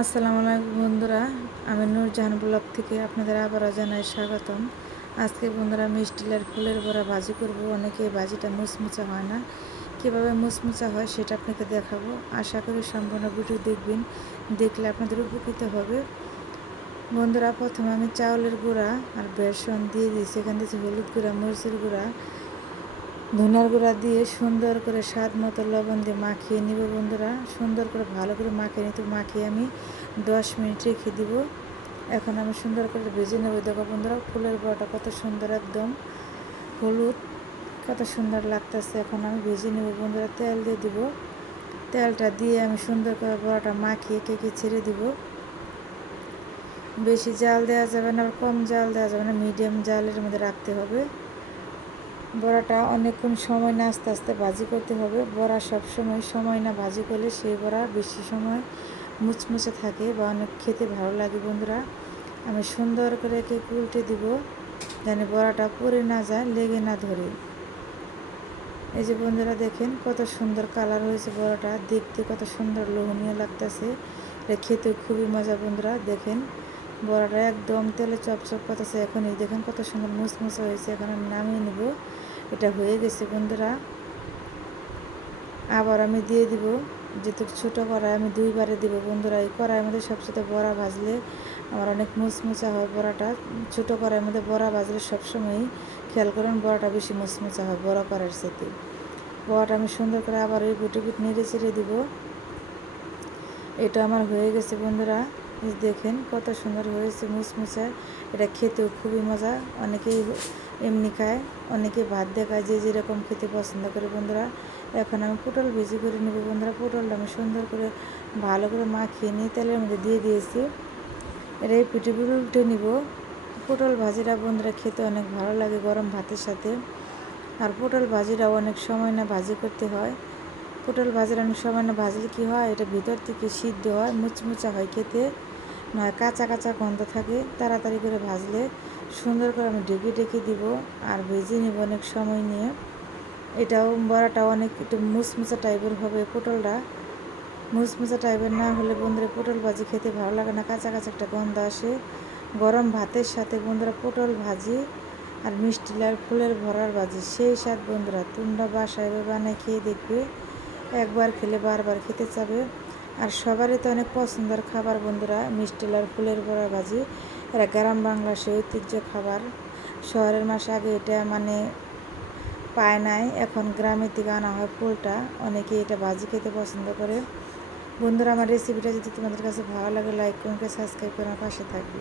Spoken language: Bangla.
আসসালামু আলাইকুম বন্ধুরা, আমি নূরজাহান ব্লগ থেকে আপনাদের আবারও জানাই স্বাগতম। আজকে বন্ধুরা মিষ্টিলার ফুলের বড়া ভাজি করব। অনেকে ভাজিটা মুচমুচা হয় না, কীভাবে মুচমুচা হয় সেটা আপনাকে দেখাবো। আশা করি সম্পূর্ণ ভিডিও দেখবেন, দেখলে আপনাদের উপকৃত হবে। বন্ধুরা, প্রথমে আমি চাউলের গুঁড়া আর বেসন দিয়ে দিয়েছি, এখান থেকে হলুদ গুঁড়া, মরিচের গুঁড়া, ধনিয়ার গুঁড়া দিয়ে সুন্দর করে স্বাদ মতো লবণ দিয়ে মাখিয়ে নিব। বন্ধুরা, সুন্দর করে ভালো করে মাখিয়ে নিতে মাখিয়ে আমি 10 মিনিট রেখে দিব। এখন আমি সুন্দর করে ভেজে নেব। দেখো বন্ধুরা, ফুলের বড়াটা কত সুন্দর, একদম হলুদ, কত সুন্দর লাগতেছে। এখন আমি ভেজে নেব। বন্ধুরা, তেল দিয়ে দিব। তেলটা দিয়ে আমি সুন্দর করে বড়াটা মাখিয়ে কেকে ছেড়ে দিব। বেশি জাল দেওয়া যাবে না, কম জাল দেওয়া যাবে না, মিডিয়াম জালের মধ্যে রাখতে হবে। বড়াটা অনেকক্ষণ সময় না আস্তে আস্তে ভাজি করতে হবে। বড়া সবসময় সময় না ভাজি করলে সেই বড়া বেশি সময় মুচমুচে থাকে বা অনেক খেতে ভালো লাগে। বন্ধুরা, আমি সুন্দর করে কেক উল্টে দিব, যেন বড়াটা পুড়ে না যায়, লেগে না ধরে। এই যে বন্ধুরা দেখেন কত সুন্দর কালার হয়েছে, বড়াটা দেখতে কত সুন্দর লোভনীয় লাগতেছে, এটা খেতে খুবই মজা। বন্ধুরা দেখেন বড়াটা একদম তেলে চপচপ করতেছে। এখন এই দেখেন কত সুন্দর মুচমুচে হয়েছে। এখন আমি নামিয়ে নেব। এটা হয়ে গেছে বন্ধুরা। আবার আমি দিয়ে দিব, যেহেতু ছোটো কড়াই আমি 2বারে দিব। বন্ধুরা, এই কড়াইয়ের মধ্যে সবসময় বড়া ভাজলে আমার অনেক মুচমুচা হয় বড়াটা। ছোটো কড়াইয়ের মধ্যে বড়া ভাজলে সবসময়ই খেয়াল করেন বড়াটা বেশি মুচমুচা হয় বড় কড়াইয়ের সাথে। বড়াটা আমি সুন্দর করে আবার এই বুটে নেড়ে চেড়ে দিব। এটা আমার হয়ে গেছে বন্ধুরা। দেখেন কত সুন্দর হয়েছে মুচমুচা। এটা খেতেও খুবই মজা। অনেকেই এমনি খায়, অনেকে ভাত দিয়ে খায়, যে যেরকম খেতে পছন্দ করে। বন্ধুরা, এখন আমি পটল ভেজি করে নেব। বন্ধুরা, পটলটা আমি সুন্দর করে ভালো করে মাখিয়ে নিয়ে তেলের মধ্যে দিয়ে দিয়েছি। এটা এই পিঠে উল্টে নিব। পটল ভাজিটা বন্ধুরা খেতে অনেক ভালো লাগে গরম ভাতের সাথে। আর পটল ভাজিটাও অনেক সময় না ভাজি করতে হয়। পটল ভাজির অনেক সময় না ভাজলে কী হয়, এটা ভিতর থেকে সিদ্ধ হয়, মুচমুচা হয় খেতে, নয় কাঁচা কাঁচা গন্ধ থাকে। তাড়াতাড়ি করে ভাজলে সুন্দর করে আমি ঢেকে ঢেকে দিব আর ভেজে নিব অনেক সময় নিয়ে। এটাও বড়াটাও অনেক একটু মুচমুচা টাইপের হবে। পটলটা মুচমুচা টাইপের না হলে বন্ধুরা পটল ভাজি খেতে ভালো লাগে না, কাঁচা কাঁচা একটা গন্ধ আসে। গরম ভাতের সাথে বন্ধুরা পটল ভাজি আর মিষ্টিলার ফুলের ভরার ভাজি সেই স্বাদ। বন্ধুরা, তোমরা বাসায় বানায় খেয়ে দেখবে, একবার খেলে বারবার খেতে চাবে। আর সবারই তো অনেক পছন্দের খাবার বন্ধুরা মিষ্টিলার ফুলের বড়া ভাজি। এরা গ্রাম বাংলার সেই ঐতিহ্য খাবার। শহরের মাসে আগে এটা পায় নাই, এখন গ্রামের দিকে আনা হয় ফুলটা। অনেকে এটা ভাজি খেতে পছন্দ করে। বন্ধুরা, আমার রেসিপিটা যদি তোমাদের কাছে ভালো লাগে, লাইক কমেন্ট সাবস্ক্রাইব করে আমার পাশে থাকবে।